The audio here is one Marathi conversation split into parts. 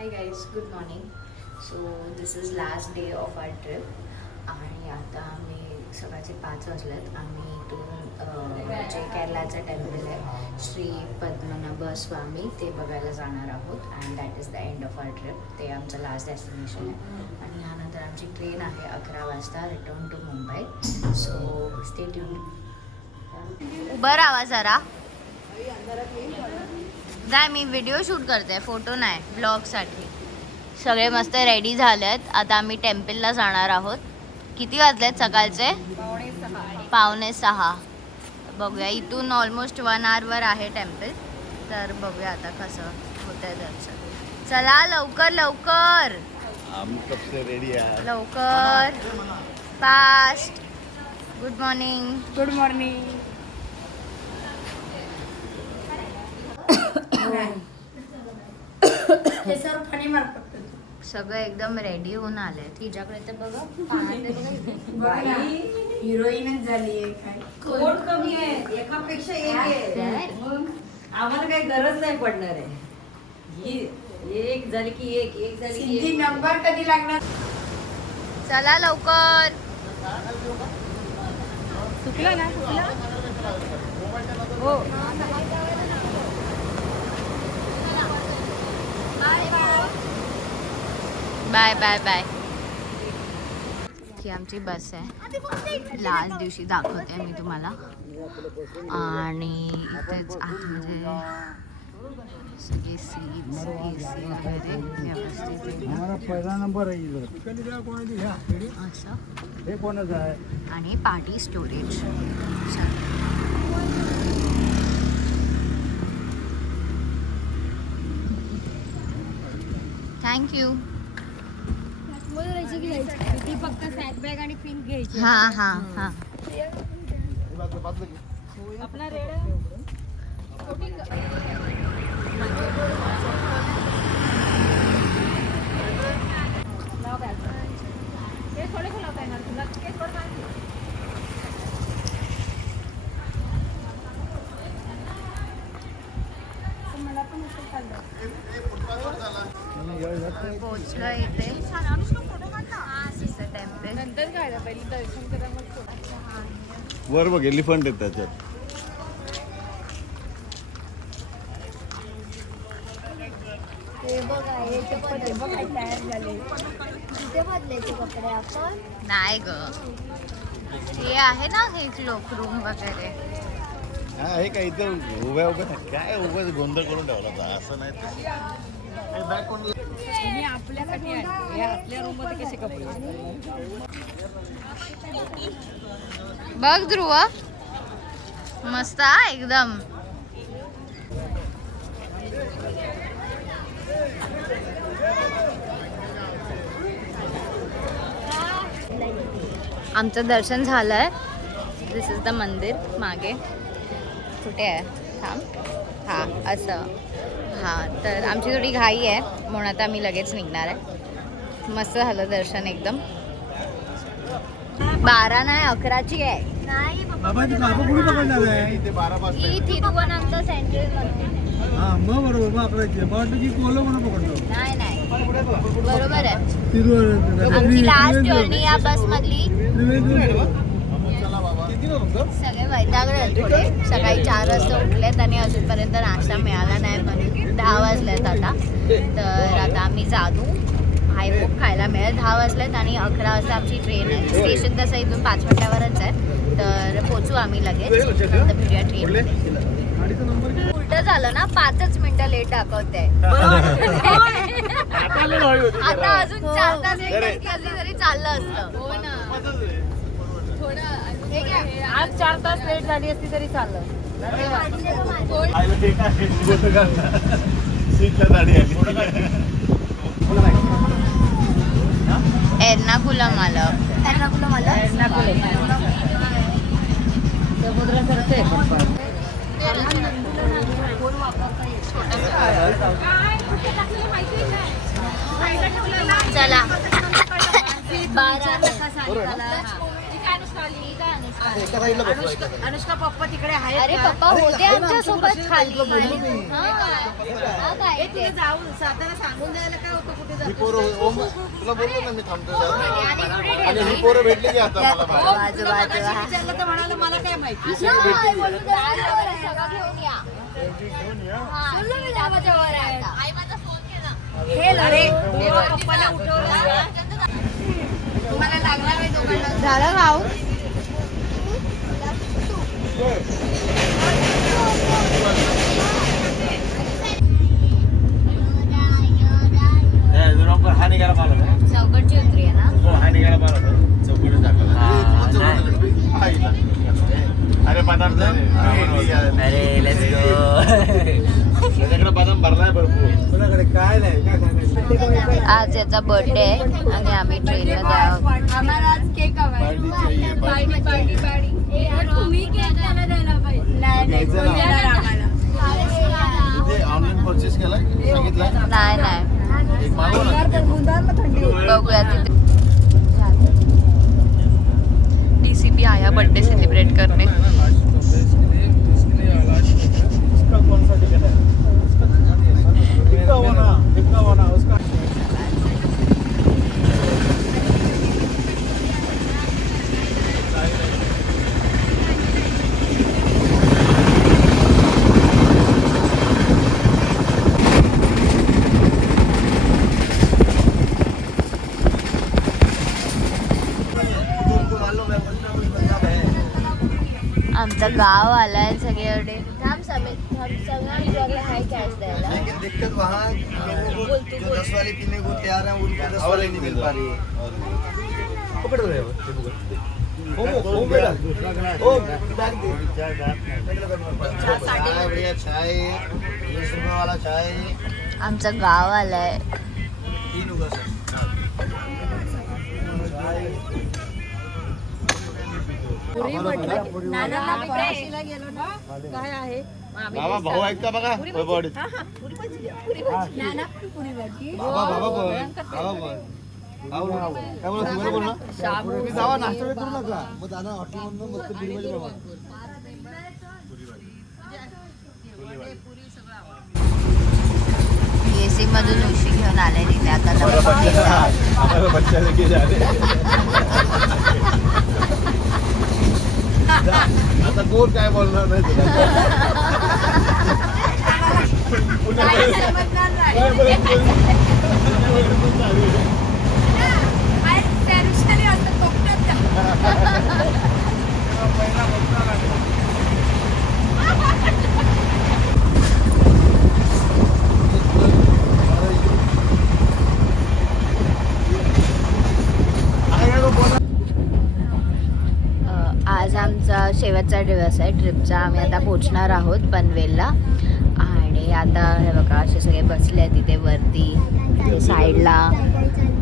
Hi guys, good morning. So this is last day of R trip आणि आता आम्ही सकाळचे 5 वाजलेत. आम्ही इथून जे केरलाचं टेम्पल आहे श्री पद्मनाभ स्वामी ते बघायला जाणार आहोत and that is the end of R trip. ते आमचं लास्ट डेस्टिनेशन आहे आणि यानंतर आमची ट्रेन आहे 11 वाजता return to Mumbai. So stay tuned. उभं राहा जरा. काय मी व्हिडिओ शूट करते, फोटो नाही, ब्लॉगसाठी. सगळे मस्त रेडी झालेत. आता आम्ही टेम्पलला जाणार आहोत. किती वाजलेत सकाळचे? 5:45. बघूया, इथून ऑलमोस्ट 1 hour आहे टेम्पल. तर बघूया आता कसं होतंय दर्शन. चला लवकर लवकर, रेडी आहे. लवकर, fast. Good morning. Good morning. सगळं एकदम रेडी होऊन आले. तिच्याकडे तर बघा, पाहते बघा. हिरोईनच झाली आहे. काय कोण कमी आहे, एकापेक्षा एक आहे. मग आम्हाला काही गरज नाही पडणार आहे. ही एक झाली की एक झाली की सिंधी एक. नंबर कधी लागणार? चला लवकर. चुकलं ना? हो. Bye bye bye. ही आमची बस आहे. लास्ट दिवशी दाखवते मी तुम्हाला. आणि इथेच आतमध्ये सगळे सीट्स AC वगैरे व्यवस्थित आहे. पहिला नंबर आहे असं. हे कोणाचं आहे? आणि पार्टी स्टोरेज. थँक्यू. ती फक्त सॅक बॅग आणि पिन घ्यायची. हां हां हां. आपला रेड थोडे खुलावता येणार तुला. मला पण असं चाललं. पोचलं इथे टेम्पल. नंतर काय पहिली दर्शन करा मग. वर बघ, एलिफंट आहे त्याच्यात. ते बघा, हे चप्पल हे बघा तयार झाले. तिथे बदलायचे कपडे आपण. नाही ग, हे आहे ना हे क्लोक रूम वगैरे. हा, हे काय इथे उभ्या काय उभं गोंधळ करून ठेवला होता. असं नाही. हे बॅग कोण? हे आपल्यासाठी आहे. हे आपल्या रूम मध्ये कसे कपडे. बघ ध्रुव, मस्त हा एकदम. आमचं दर्शन झालंय. दिस इज द मंदिर. मागे कुठे आहे? थांब. हां असं. हां, तर आमची थोडी घाई आहे म्हणून आता आम्ही लगेच निघणार आहे. मस्त झालं दर्शन एकदम. 12 नाही 11ची आहे. इथे 12 वाजता. ही तिरुवनंत सेंट्रल म्हणून. नाही नाही, बरोबर आहे. आमची लास्ट जर्नी या बस मधली. सगळे वैतागले थोडे. सकाळी 4 वाजता उठलेत आणि अजूनपर्यंत नाश्ता मिळाला नाही म्हणून 10 वाजलेत आता. तर आता आम्ही जाणू हायपोक खायला मिळेल. 10 वाजलेत आणि 11 वाजता आमची ट्रेन आहे. स्टेशन तसं इथून 5 मिनिटावरच आहे. तर पोचू आम्ही लगेच. नंतर भेटूया ट्रेन. उलट झालं ना, 5च मिनिटं लेट दाखवते. आता अजून 4 तास लेट असली तरी चाललं असतं. हो ना. आज 4 तास लेट झाली असती तरी चाललं. एर्नाकुलम आलं. समुद्रासारखं आहे. चला. अनुष्का पप्पा तिकडे आहेत. अरे पप्पा होते आमच्या सोबत खाली. तुला जाऊन सातारा सांगून द्यायला काय ही पोरं ओम तुला बोललो ना मी थांबतो जरा. आणि ही पोरं भेटली की आता मला बाहेर. बाजू बाजू विचारलं तर म्हणाला मला काय माहिती. ही सगळी भेटली की. अरे तेव्हा पप्पाला उठवलं. तुम्हाला लागणार आहे दोघांना. झालं भाऊ हा निघाला मला चौकटची उतरी आहे ना. हा निघाला मला चौकडे टाकला. अरे पदार्थ अरे लेट्स गो. त्याच्याकडे बदाम भरलाय भरपूर. कोणाकडे काय नाही काय सांगायचं. आज याचा बर्थडे आहे आणि आम्ही ट्रेनमध्ये आहोत. आम्हाला आज केक हवाय. पार्टी चाहिए, पार्टी. तुम्ही केक त्याला द्यायला पाहिजे. नाही द्यायचं ना. देणार आम्हाला. तिथे ऑनलाईन परचेस केलाय सांगितलं नाही नाही एक मागव ना. बघूया तिथे DCP आया बर्थडे सेलिब्रेट करने. आमचं गाव आलाय सगळे एवढे थांब समेत सगळ्यांना हाय कॅश द्यायला. लेकिन दिक्कत वहाँ जो 10 वाले पीने को तैयार हैं उनको 10 वाले नहीं मिल पा रही है. पकड़ रहे हो ओ बेटा ओ बैग दे. चाय बढ़िया चाय 20 रुपए वाला चाय. आमचं गाव आलंय. 3 होगा सर. नानाला मी काशीला गेलो ना. काय आहे बाबा भाऊ ऐकता बघा बॉडी. नाना पुरी भाजी. बाबा बोल काय बोला तुम्हाला बोल ना. तुम्ही जावा नाश्ता वगैरे करू नका मग जाणार हॉटेलमधून मस्त पुरी भाजी बनवा. AC मधून उशी घेऊन आले तिथे आता बच्चा लेके जा रहे. आता कोण काय बोलणार नाही तुला. काही समजणार नाही. काय त्या ऋषाली असं कोकणात का? आज आमचा शेवटचा दिवस आहे ट्रिपचा. आम्ही आता पोहोचणार आहोत पनवेलला आणि आता हे बघा असे सगळे बसले आहेत तिथे वरती साईडला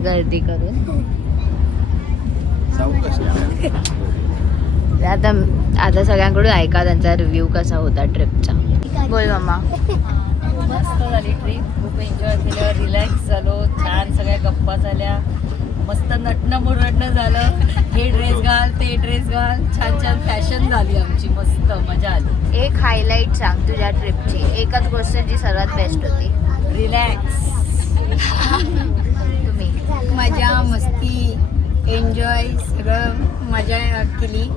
गर्दी करून. आता आता सगळ्यांकडून ऐका त्यांचा रिव्ह्यू कसा होता ट्रिपचा. बोल मम्मा. मस्त झाली ट्रिप. खूप एन्जॉय केलं. रिलॅक्स झालो. छान सगळ्या गप्पा झाल्या. मस्त नटणं मुरडणं झालं. हे ड्रेस घाल ते ड्रेस घाल. छान छान फॅशन झाली आमची. मस्त मजा आली. एक हायलाईट सांग तुझ्या ट्रिपची. एकच गोष्ट जी सर्वात बेस्ट होती. रिलॅक्स. तुम्ही मजा मस्ती एन्जॉय सगळं मजा केली.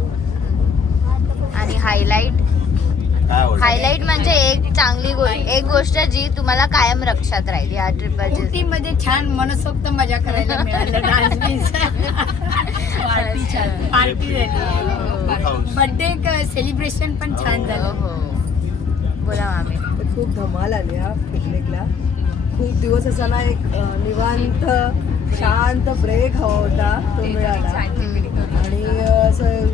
आणि हायलाईट हायलाईट म्हणजे एक चांगली एक गोष्ट जी तुम्हाला कायम लक्षात राहील या ट्रिपची. उटीमध्ये छान मनसोक्त मजा करायला मिळालं. डान्स पार्टी छान पार्टी झाली. बर्थडे सेलिब्रेशन पण छान झालं. बोला मामी. खूप धमाल आली हा पिकनिकला. खूप दिवस असा ना एक निवांत शांत ब्रेक हवा होता तो मिळाला. आणि असं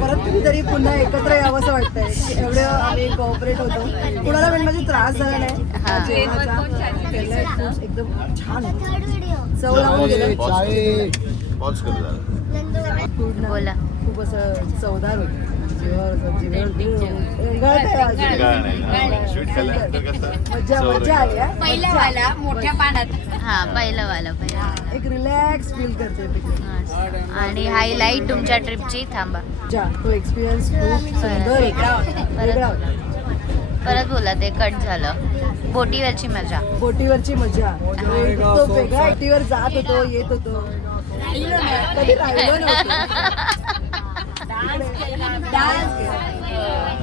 परत कधीतरी पुन्हा एकत्र यावं असं वाटतंय. एवढं आम्ही कोऑपरेट होतो. कुणाला पण म्हणजे त्रास झाला नाही. जेवणाचा एकदम छान चव लागून गेलं. पॉज करू जरा. बोला. खूप असं चवदार होतं. स्वीट खाल्ल्यानंतर कसं मजा आली हा. पहिलं वाला मोठ्या पानात. हा पहिलं एक रिलॅक्स फील करते तिकडे. आणि हायलाईट तुमच्या ट्रिपची थांबा. तो एक्सपिरियन्स खूप सुंदर होता. वेगळा होता. परत बोला ते कट झालं. बोटीवरची मजा. बोटीवरची मजा. तो वेगळा ऍक्टिव्हर जात होतो येत होतो. कधी राहिलो नव्हतं.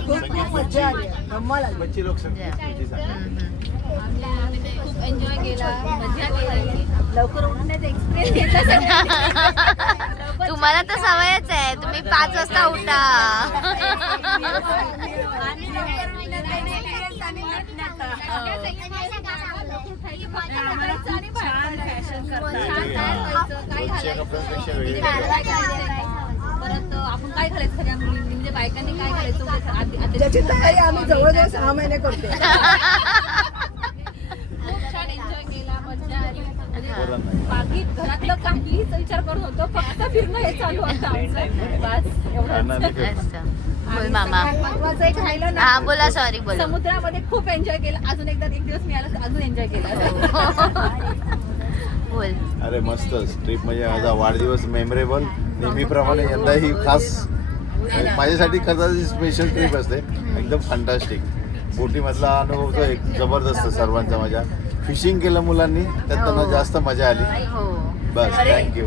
खूप मजा आली, धम्माल आली. मच्छी लोक खूप एन्जॉय केला, मजा केली. लवकर उठण्याचा एक्सपिरियन्स घेतला. तुम्हाला तर सवयच आहे, तुम्ही 5 वाजता उठा. परत आपण काय घालायचं सगळ्या मुलींनी, म्हणजे बायकांनी काय घालायचं ज्याची तयारी आम्ही जवळजवळ 6 महिने करतो. खूप छान एन्जॉय केला, मजा आली. बाकी घरातलं काहीच विचार करत होतो, फक्त फिरणं हे चालू होतं आमचं. बस एवढंच. असं. बोल मामा. महत्वाचं एक राहिलं ना, हा बोला, सॉरी बोला. समुद्रामध्ये खूप एन्जॉय केला. अजून एकदा एक दिवस मिळाला तर अजून एन्जॉय केला. बोल. अरे मस्तच ट्रिप, म्हणजे माझा वाढदिवस मेमरेबल नेहमीप्रमाणे यंदा ही खास माझ्यासाठी कदाचित स्पेशल ट्रिप असते. एकदम फंटास्टिक. बोटीमधला अनुभव तो एक जबरदस्त, सर्वांचा मजा. फिशिंग केलं मुलांनी, त्यात त्यांना जास्त मजा आली. हो. बस थँक्यू.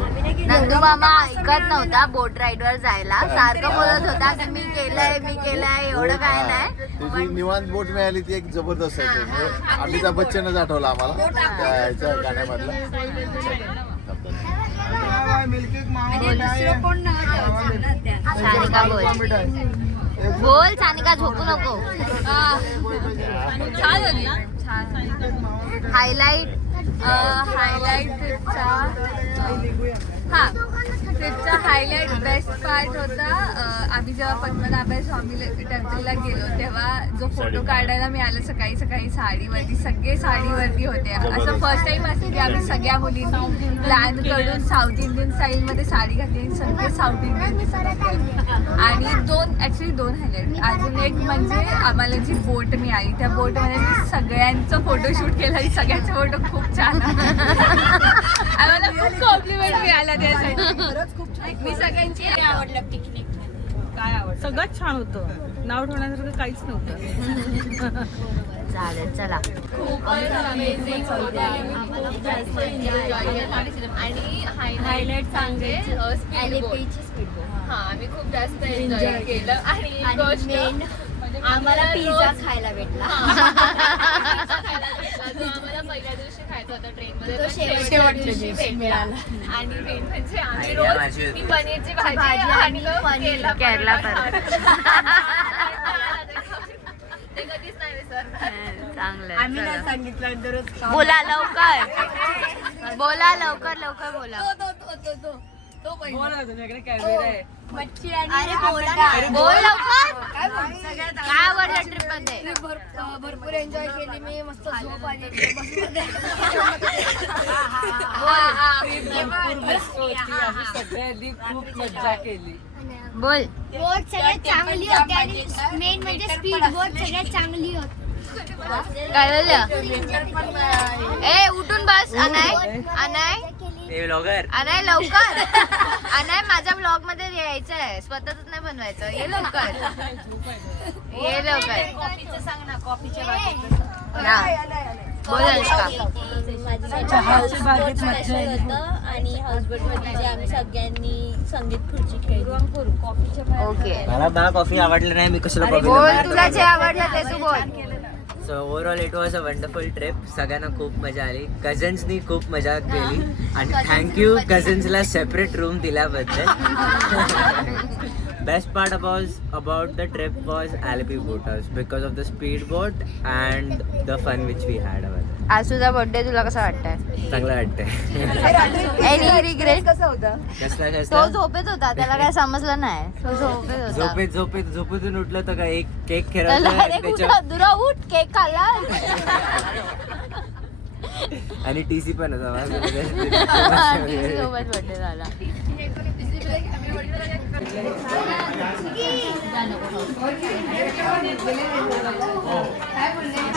नंदू मामा ऐकत नव्हता बोट राईड वर जायला, सारखं बोलत होता की मी केलंय एवढं काय नाही. तुझी निवांत बोट मिळाली ती एक जबरदस्त आहे. म्हणजे अमिताभ बच्चनच आठवला आम्हाला त्या ह्याच्या गाण्यामधलं. सानिका बोल. बोल सानिका, झोपू नको. छान होती ना. हायलाइट ट्रिपचा हायलाइट बेस्ट पार्ट होता. आम्ही जेव्हा पद्मनाभ स्वामी टेम्पलला गेलो तेव्हा जो फोटो काढायला मिळाला सकाळी सकाळी साडीवरती, सगळे साडीवरती होते. असं फर्स्ट टाइम असेल की आम्ही सगळ्या मुलींनी प्लॅन करून साऊथ इंडियन स्टाईलमध्ये साडी घातली आणि सगळे साऊथ इंडियन. आणि दोन हायलाइट. अजून एक म्हणजे आम्हाला जी बोट मिळाली, त्या बोटमध्ये मी सगळ्यांचं फोटोशूट केलं आणि सगळ्यांचे फोटो खूप छान आम्हाला खूप कॉम्प्लिमेंट मिळाला त्यासाठी. मी सगळ्यांची आवडलं पिकनिक. काय आवडतं? सगळंच छान होतं, नाव ठेवण्यासारखं काहीच नव्हतं. चालेल, चला. खूपच अमेझिंग होतं. आम्हाला खूप जास्त एन्जॉय केलं. आणि हायलाइट सांगे स्पीड बोट. हां, आम्ही खूप जास्त एन्जॉय केलं. आणि एक गोष्ट आम्हाला पिझ्झा खायला भेटला. जो आम्हाला पहिल्या दिवशी खायचा होता ट्रेनमध्ये, तो पण शेवटच्या दिवशी दिवशी मिळाला. आणि मेन म्हणजे आम्ही रोज मी पनीरची भाजी आणि पनीर केरला पर. ते कधीच नाही विसरणार. चांगलं. आम्ही नाही सांगितलं दररोज. बोला लवकर, बोला लवकर बोला. बोला, तुझ्याकडे कॅमेरा आहे. अरे बोला ना, बोल लवकर. काय आवडलं ट्रिप मध्ये? भरपूर एन्जॉय केली मी. मस्त झोप आली. सगळ्यांनी खूप मजा केली. बोल. बोट सगळ्यात चांगली होती आणि मेन म्हणजे स्पीड बोट सगळ्यात चांगली होती. काय झालं? ए उठून बस. अनाय लवकर. अनाय माझ्या ब्लॉग मध्ये यायचं आहे, स्वतःच नाही बनवायचं. ये लवकर. कॉफीचं सांग ना, कॉफीच्या बोल अनुष्का. चहाची बागेत मजा आली. आणि हाऊसबोट मध्ये जे आम्ही सगळ्यांनी संगीत खुर्ची खेळली. कॉफीच्या ओके, मला कॉफी आवडली नाही, मी कशाला कॉफी बोल. तुला जे आवडलं ते तू बोल. So overall it was a wonderful trip. सगळ्यांना खूप मजा आली. कझन्सनी खूप मजा केली आणि थँक्यू कझन्सला सेपरेट रूम दिल्याबद्दल. Best part about the trip was Alipi Boat House because of the speedboat and the fun which we had over there. आज तुझा बर्थडे, तुला कसं वाटतंय? चांगलं वाटतंय. Any regret? कसं होतं? तो झोपेत होता, त्याला काय समजलं नाही. तो झोपेत होता. झोपेतून उठलं तर काय एक केक त्याला खेळायचा अरे त्याच्या कुठं दुरा उठ, केक खाल्ला. आणि टीसी पण होता माझा. सोबत बर्थडे झाला.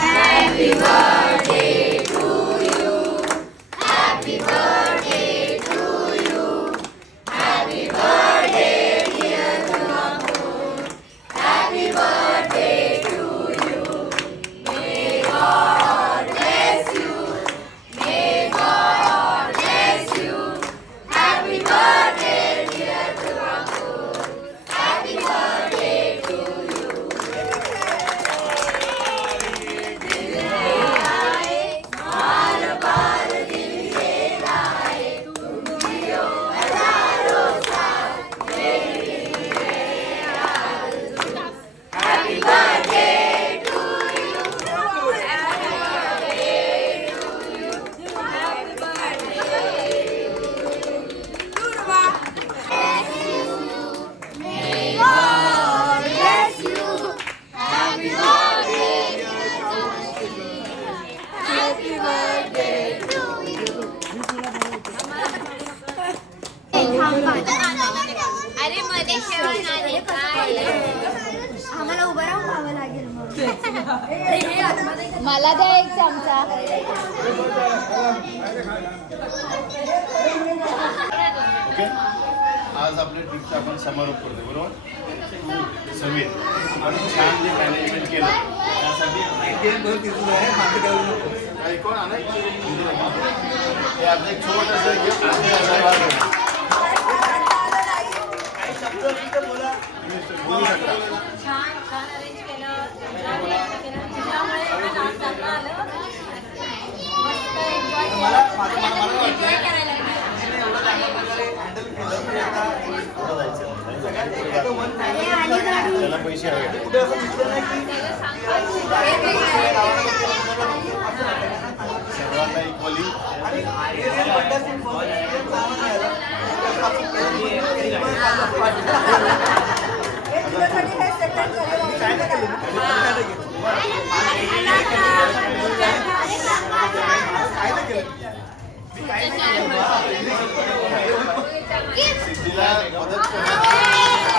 Happy birthday to you. Happy birthday to you. Happy birthday dear Tumakur. Happy birthday to you. May God मला द्या एक चमचा. ओके, आज आपल्या ट्रिपचा आपण समारोप करतो बरोबर. समीर आपण छान जे मॅनेजमेंट केलं त्यासाठी ऐकून आणि हे आपलं एक छोटंसं गिफ्ट बोलू शकता. त्याला पैसे हवे. सर्वांना इक्वली सिद्धीला मदत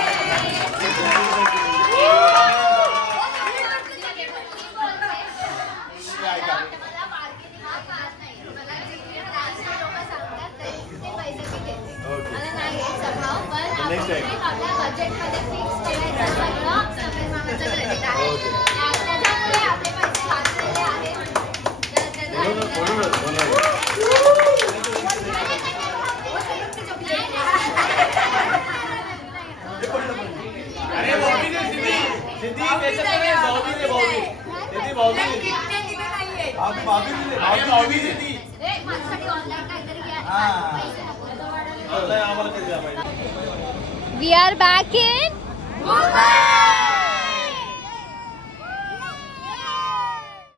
We are back in Mumbai.